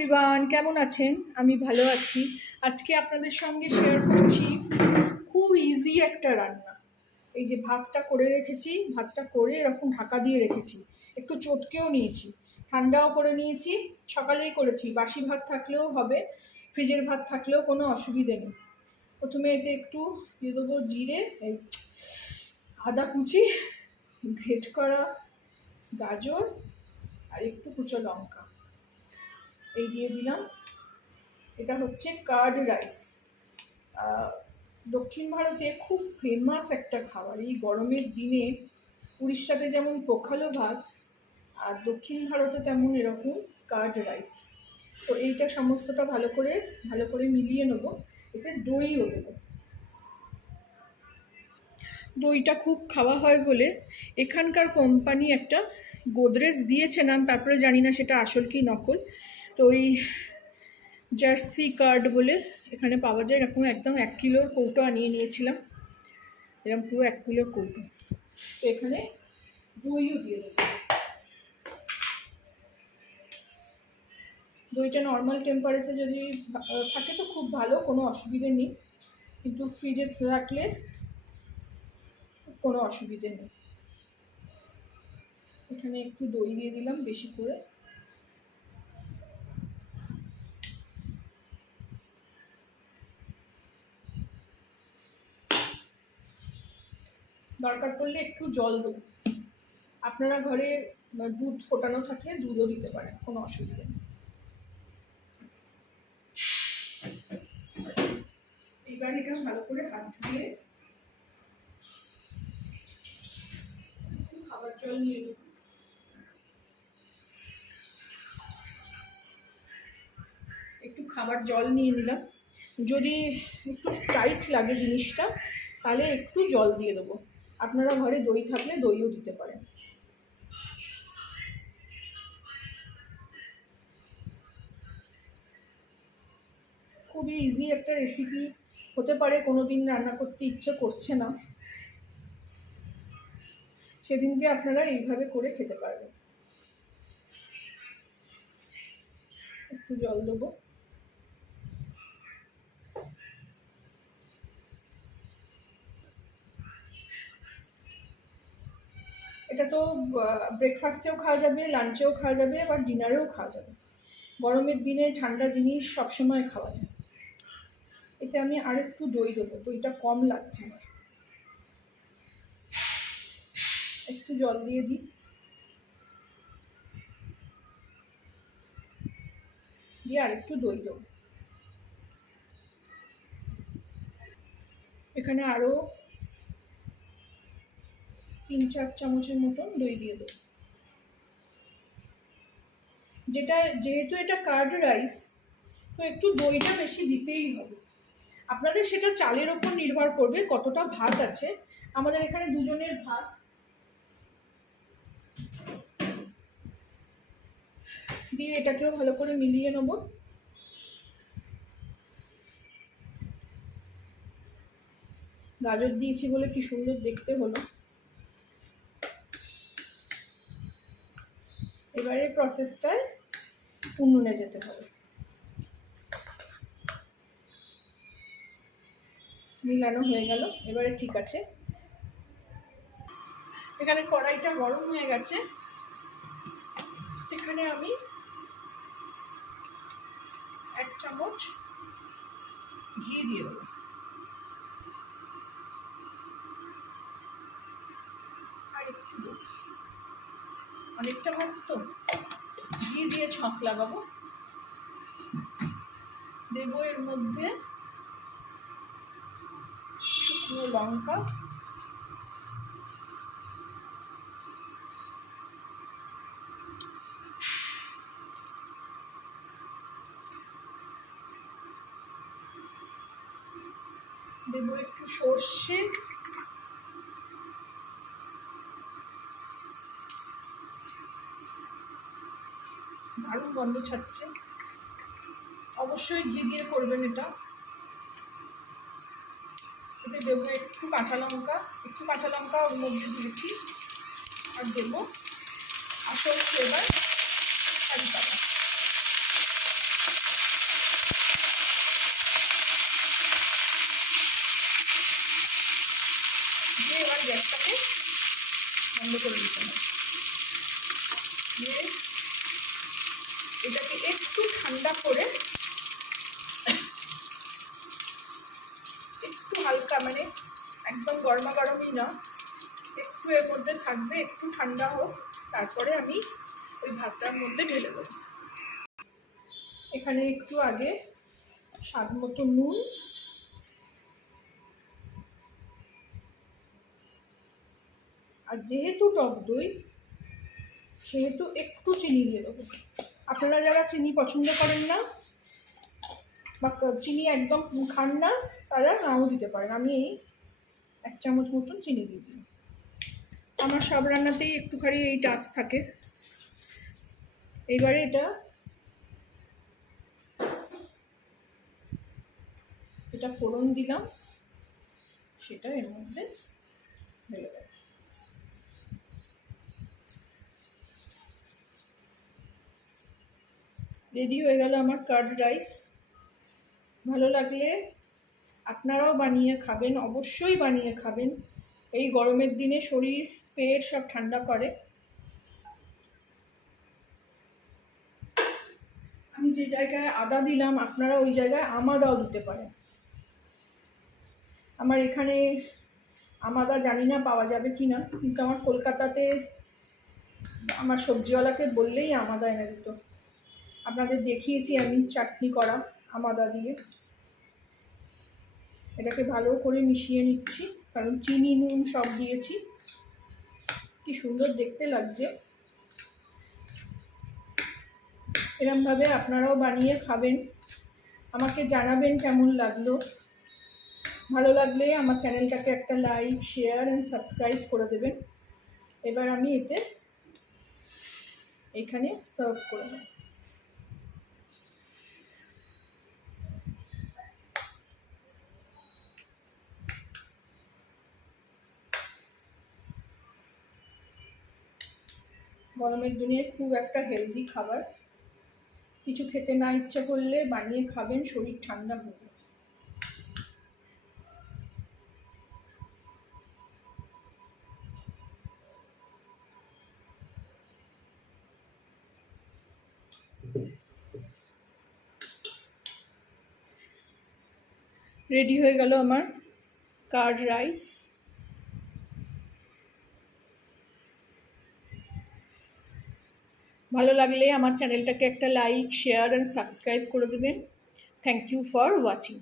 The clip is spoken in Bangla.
এভরিওয়ান, কেমন আছেন? আমি ভালো আছি। আজকে আপনাদের সঙ্গে শেয়ার করছি খুব ইজি একটা রান্না। এই যে ভাতটা করে রেখেছি, ভাতটা করে এরকম ঢাকা দিয়ে রেখেছি, একটু চটকেও নিয়েছি, ঠান্ডাও করে নিয়েছি। সকালেই করেছি, বাসি ভাত থাকলেও হবে, ফ্রিজের ভাত থাকলেও কোনো অসুবিধে নেই। প্রথমে এতে একটু দিয়ে দেবো জিরে, এই আদা কুচি, গ্রেট করা গাজর আর একটু কুচো লঙ্কা, এই দিয়ে দিলাম। এটা হচ্ছে কার্ড রাইস। দক্ষিণ ভারতে খুব ফেমাস একটা খাবার। এই গরমের দিনে উড়িষ্যাতে যেমন পখালো ভাত, আর দক্ষিণ ভারতে তেমন এরকম কার্ড রাইস। তো এইটা সমস্তটা ভালো করে মিলিয়ে নেব। এতে দইও দেবো। দইটা খুব খাওয়া হয় বলে এখানকার কোম্পানি একটা গোদরেজ দিয়েছে নাম, তারপরে জানি না সেটা আসল কি নকল। তো ওই জার্সি কার্ড বলে এখানে পাওয়া যায়, এরকম একদম 1 কিলোর কৌটো আনিয়ে নিয়েছিলাম, এরকম পুরো 1 কিলোর কৌটো। তো এখানে দইও দিয়ে দেবো। দইটা নর্মাল টেম্পারেচার যদি থাকে তো খুব ভালো, কোনো অসুবিধে নেই, কিন্তু ফ্রিজে রাখলে কোনো অসুবিধে নেই। এখানে একটু দই দিয়ে দিলাম বেশি করে। দরকার পড়লে একটু জল দেবো। আপনারা ঘরে দুধ ফোটানো থাকলে দুধও দিতে পারেন, কোনো অসুবিধা নেই। এবার এটা ভালো করে হাত ধুয়ে খাবার জল নিয়ে নেব। একটু খাবার জল নিয়ে নিলাম। যদি একটু টাইট লাগে জিনিসটা তাহলে একটু জল দিয়ে দেবো। আপনারা ঘরে দই থাকলে দইও দিতে পারেন। খুবই ইজি একটা রেসিপি হতে পারে। কোনো দিন রান্না করতে ইচ্ছে করছে না, সেদিনকে আপনারা এইভাবে করে খেতে পারবেন। একটু জল দেবো। এটা তো ব্রেকফাস্টেও খাওয়া যাবে, লাঞ্চেও খাওয়া যাবে, আবার ডিনারেও খাওয়া যাবে। গরমের দিনে ঠান্ডা জিনিস সবসময় খাওয়া যায়। এতে আমি আর একটু দই দেবো, দইটা কম লাগছে আমার। একটু জল দিয়ে দিই, দিয়ে আর একটু দই দেবো। এখানে আরও 3-4 চামচের মতন দই দিয়ে দেবো। যেহেতু এটা কার্ড রাইস, তো একটু দইটা বেশি দিতেই হবে। আপনাদের সেটা চালের ওপর নির্ভর করবে কতটা ভাত আছে। আমাদের এখানে দুজনের ভাত, দিয়ে এটাকেও ভালো করে মিলিয়ে নেব। গাজর দিয়েছি বলে কি সুন্দর দেখতে হলো। এবারে প্রসেসটায় উনুনে যেতে হবে। মিলানো হয়ে গেল, এবারে ঠিক আছে। এখানে কড়াইটা গরম হয়ে গেছে। এখানে আমি 1 চামচ ঘি দিয়ে দেবো। আর একটু দেবো, অনেকটা ভাত তো, ঘি দিয়ে ছক লাগাবো। দেবো এর মধ্যে শুকনো লঙ্কা, দেবো একটু সর্ষে, দারুণ গন্ধ ছাড়ছে। অবশ্যই ঘি দিয়ে করবেন এটা। এতে দেবো একটু কাঁচা লঙ্কা ওর মধ্যে দিয়েছি, আর দেবো আসল ফ্লেভার কারি পাতা। গ্যাসটাকে বন্ধ করে দিতে হবে। দিয়ে এটাকে একটু ঠান্ডা করে একটু হালকা, মানে একদম গরমা গরমই না, একটু এর মধ্যে থাকবে, একটু ঠান্ডা হোক, তারপরে আমি ওই ভাতটার মধ্যে ঢেলে দেবো। এখানে একটু আগে স্বাদ মতো নুন, আর যেহেতু টক দই সেহেতু একটু চিনি দিয়ে দেবো। আপনারা যারা চিনি পছন্দ করেন না বা চিনি একদম খান না তারা নাও দিতে পারেন। আমি এই 1 চামচ মতন চিনি দিয়ে দিই। আমার সব রান্নাতেই একটুখানি এই টাচ থাকে। এইবারে এটা ফোড়ন দিলাম, সেটা এর মধ্যে ঢেলে দেব। রেডি হয়ে গেল আমার কার্ড রাইস। ভালো লাগলে আপনারাও বানিয়ে খাবেন, অবশ্যই বানিয়ে খাবেন। এই গরমের দিনে শরীর পেট সব ঠান্ডা করে। আমি যে জায়গায় আদা দিলাম আপনারা ওই জায়গায় আমাদাও দিতে পারেন। আমার এখানে আমাদা জানি না পাওয়া যাবে কি না, কিন্তু আমার কলকাতাতে আমার সবজিওয়ালাকে বললেই আমাদা এনে দিত। আপনাদের দেখিয়েছি আমি চাটনি করা আমাদা দিয়ে। এটাকে ভালো করে মিশিয়ে নিচ্ছি, কারণ চিনি নুন সব দিয়েছি। কি সুন্দর দেখতে লাগছে। এরমভাবে আপনারাও বানিয়ে খাবেন, আমাকে জানাবেন কেমন লাগলো। ভালো লাগলে আমার চ্যানেলটাকে একটা লাইক, শেয়ার অ্যান্ড সাবস্ক্রাইব করে দেবেন। এবার আমি এইখানে সার্ভ করে নেব। গরমের দিনে খুব একটা হেলদি খাবার, কিছু খেতে না ইচ্ছা করলে বানিয়ে খাবেন, শরীর ঠান্ডা হবে। রেডি হয়ে গেল আমার কার্ড রাইস। ভালো লাগলে আমার চ্যানেলটাকে একটা লাইক, শেয়ার অ্যান্ড সাবস্ক্রাইব করে দেবেন। Thank you for watching.